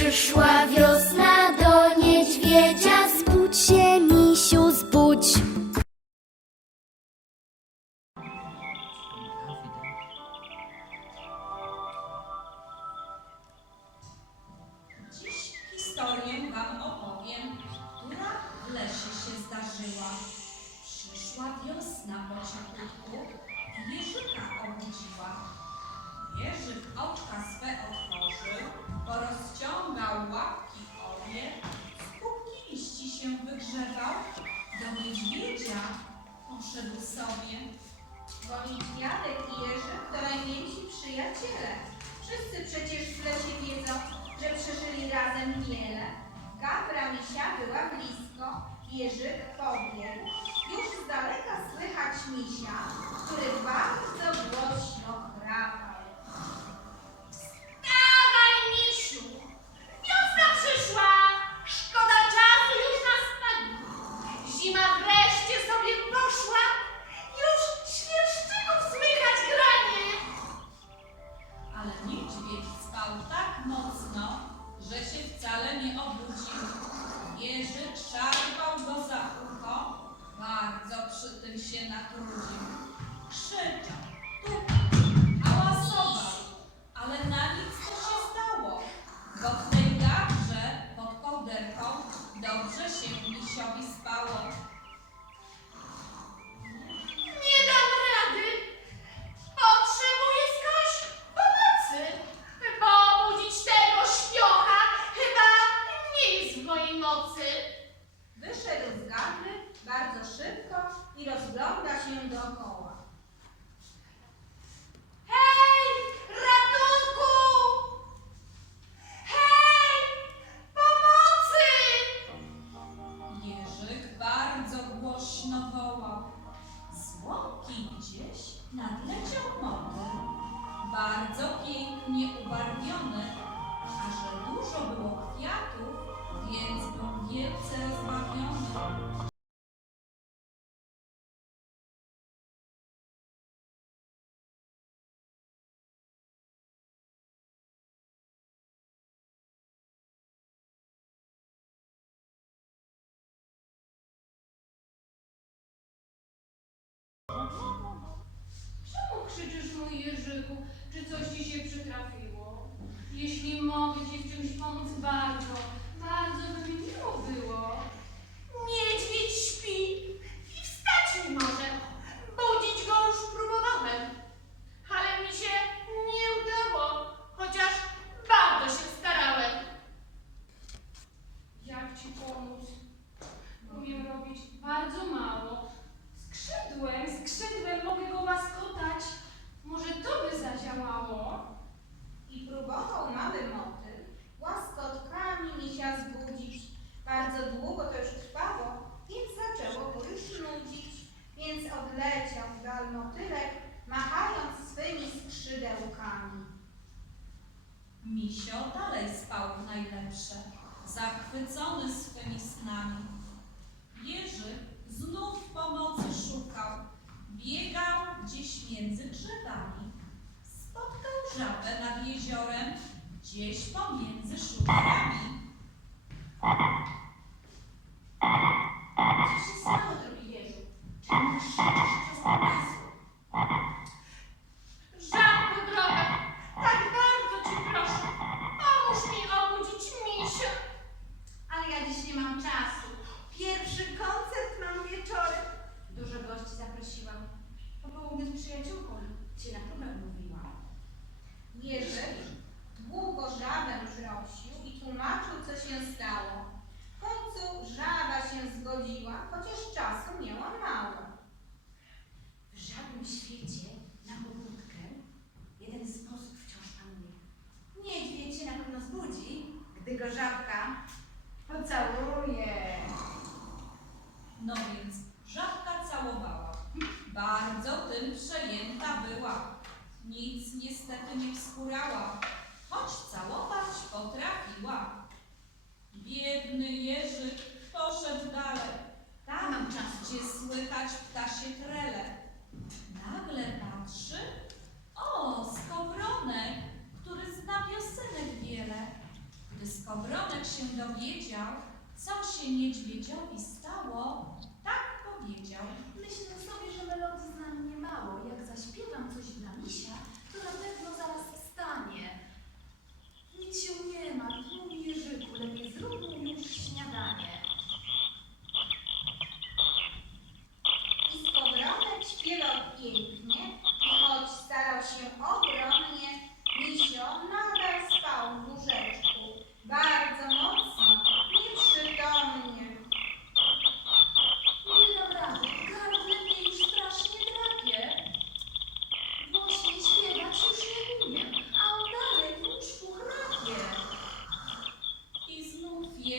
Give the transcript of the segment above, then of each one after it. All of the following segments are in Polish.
przyszła wiosna. Krzyża poszedł sobie. Dzwonić Jadek i Jerzy to najwięksi przyjaciele. Wszyscy przecież w lesie wiedzą, że przeżyli razem wiele. Kapra misia była blisko, Jerzyk pobiegł. Już z daleka słychać misia, który bardzo 顺着 nieubarwiony, a że dużo było kwiatów, więc był wielce rozbawiony. Czemu krzyczysz, mój Jerzyku? Czy coś ci się jeśli mogę Ci w czymś pomóc, bardzo. motylek, machając swymi skrzydełkami. Misio dalej spał w najlepsze, zachwycony swymi snami. Jerzy znów pomocy szukał, biegał gdzieś między drzewami. Spotkał żabę nad jeziorem, gdzieś pomiędzy szukami. No więc żabka całowała. Bardzo tym przejęta była. Nic niestety nie wskórała, choć całować potrafiła. Biedny Jerzyk poszedł dalej, tam gdzie słychać ptasie trele. Nagle patrzy, o, skowronek, który zna piosenek wiele. Gdy skowronek się dowiedział, co się niedźwiedziowi stało, tak powiedział.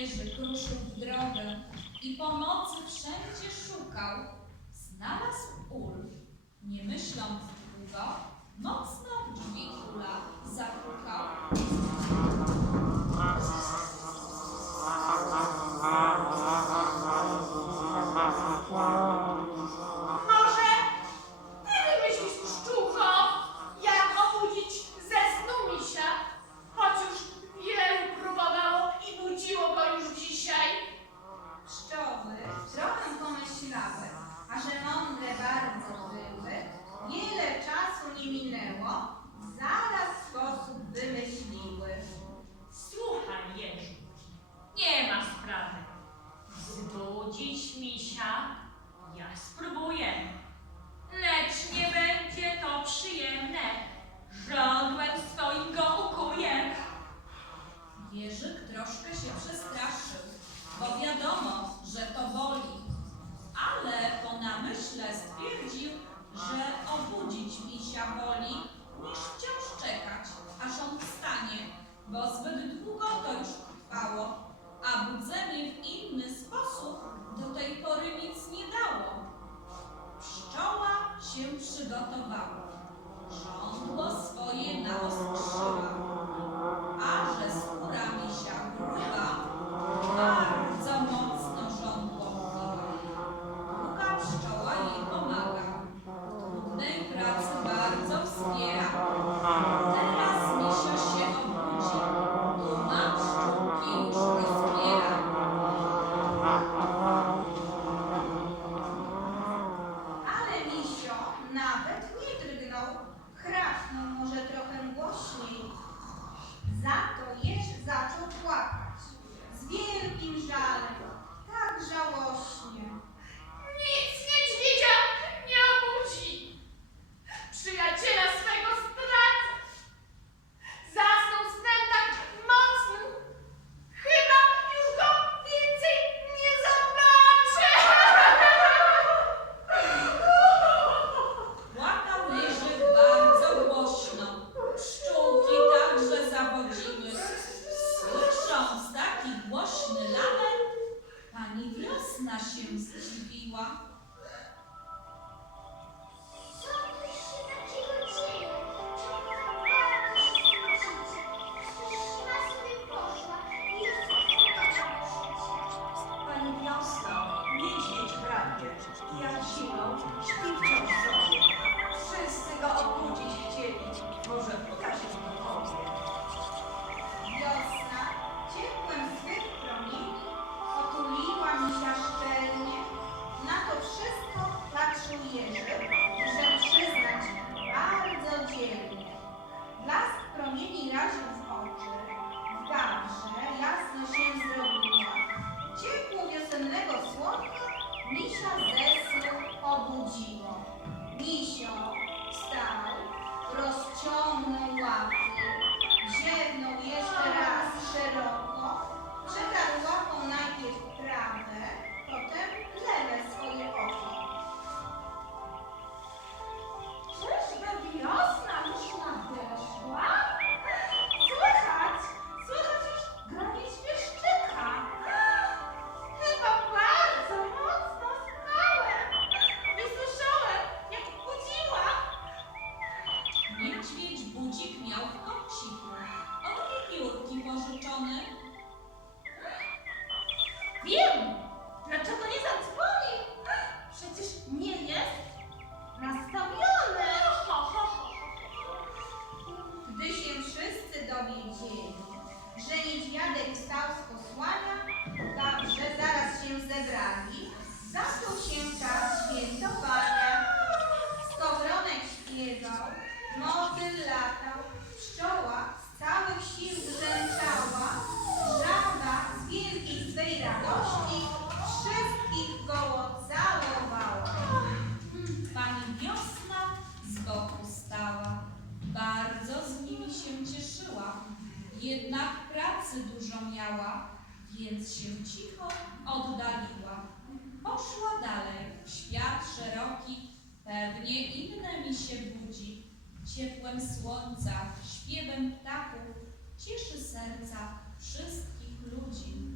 wieży kruszył w drogę i pomocy wszędzie szukał, znalazł ul. Nie myśląc długo, mocno w drzwi kula zapukał. zbudzić misia, ja spróbuję. Lecz nie będzie to przyjemne. Żądłem swoim go ukuję. Jerzyk troszkę się przestraszył, bo wiadomo, że to boli. Ale po namyśle stwierdził, że obudzić misia boli, niż wciąż czekać, aż on wstanie, bo zbyt długo to już trwało marudzenie w inny sposób do tej pory nic nie dało. Pszczoła się przygotowała. Żądło swoje naostrzyła. Jakub i śpi wciąż sobie. Wszyscy go obudzić chcieli. Może Viu? dnie inne mi się budzi, ciepłem słońca, śpiewem ptaków, cieszy serca wszystkich ludzi.